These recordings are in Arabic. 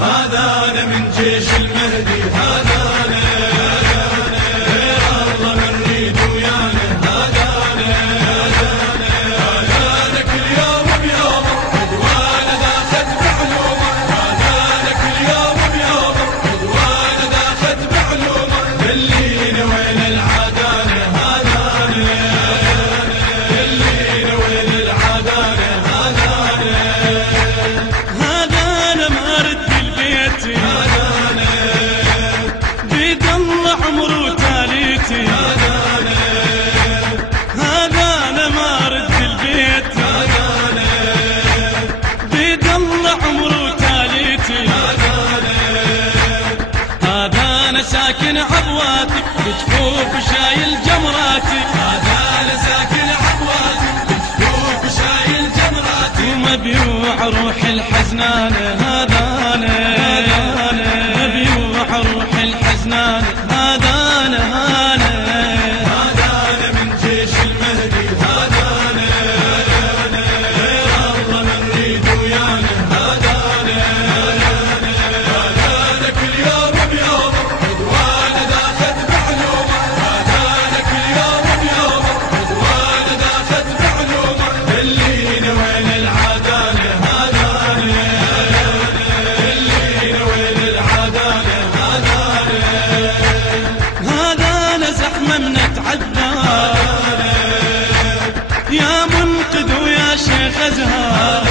هذا أنا من جيش المهدي، هذا أنا غير الله من نريد ويانا، هذا أنا كل يوم بيومه عدوانه ذاخت بعلومه، هذا كل يوم بيومه عدوانه ذاخت بعلومه، خلينا وين العدانه، هذا أنا خلينا وين العدانه، هذا أنا ما رد البيت، هذا أنا بيد الله عمره وتاليتي، هذا أنا ما رد البيت، هذا أنا بيد الله عمره وتاليتي، هذا أنا ساكن عبواتي بجفوف شايل جمراتي، هذا أنا ساكن عبواتي بجفوف شايل جمراتي، ومبيوع روح الحزنانة، هذا أنا مبيوع روح الحزنانة، هذا أنا هذا أنا من جيش المهدي، هذا أنا غير الله من نريد ويانا، هذا أنا كل يوم بيومه عدوانه ذاخت بعلومه، هذا كل يوم بيومه عدوانه ذاخت بعلومه، خلينا وين العدانه، هذا أنا خلينا وين العدانه، هذا أنا زحمة نتعدى، يا منقذ ويا شيخ أزهار،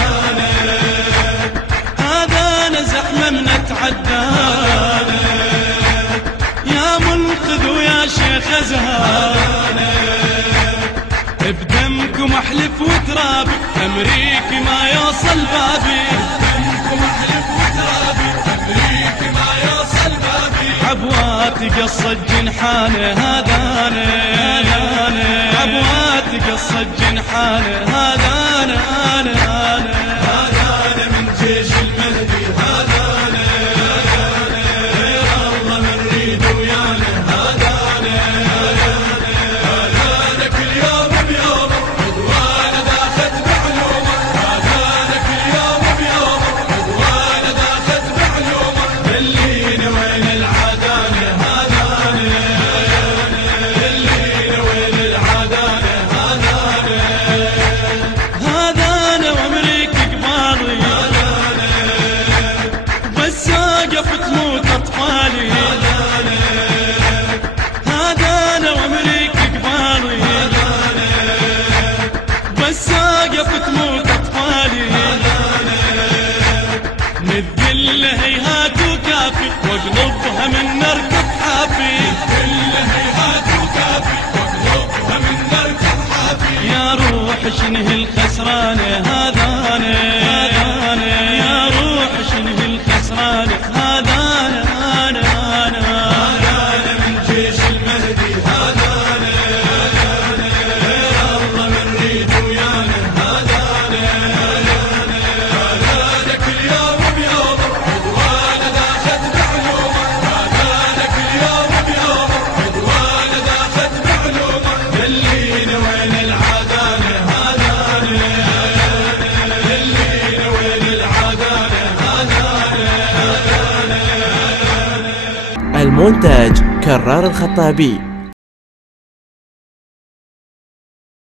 هذا أنا زحمة نتعدى، يا منقذ ويا شيخ أزهار، بدمكم أحلف وترابي أمريكي ما يوصل بابي، بدمكم أحلف وترابي أمريكي ما يوصل بابي، عبواتي قصة جنحانة، هذا أنا عبواتي قصة جنحانة، هذا أنا هذا أنا من جيش المهدي، هذا أنا غير الله من نريد ويانا، هذا أنا كل يوم بيومه عدوانه ذاخت بعلومه، هذا كل يوم بيومه عدوانه ذاخت بعلومه، خلينا وين العدانه، هذا أنا خلينا وين العدانه، هذا أنا وأمريك قبالي، بس أقف تموت أطفالي، هذا أنا وأمريك قبالي، بس أقف تموت أطفالي، نذل هيهات وكافي واقلبها من نركب حافي، كله هيهات وكافي واقلبها من نركب حافي، يا روح شنه الخسرانة، هذا أنا يا روح شنه الخسرانة، هذا أنا هذا أنا من جيش المهدي، هذا أنا غير الله من نريد ويانا، هذا أنا كل يوم بيومه عدوانه ذاخت بعلومه، هذا كل يوم بيومه عدوانه ذاخت بعلومه، خلينا وين العدانه، هذا أنا خلينا وين العدانه، هذا المونتاج كرار الخطابي.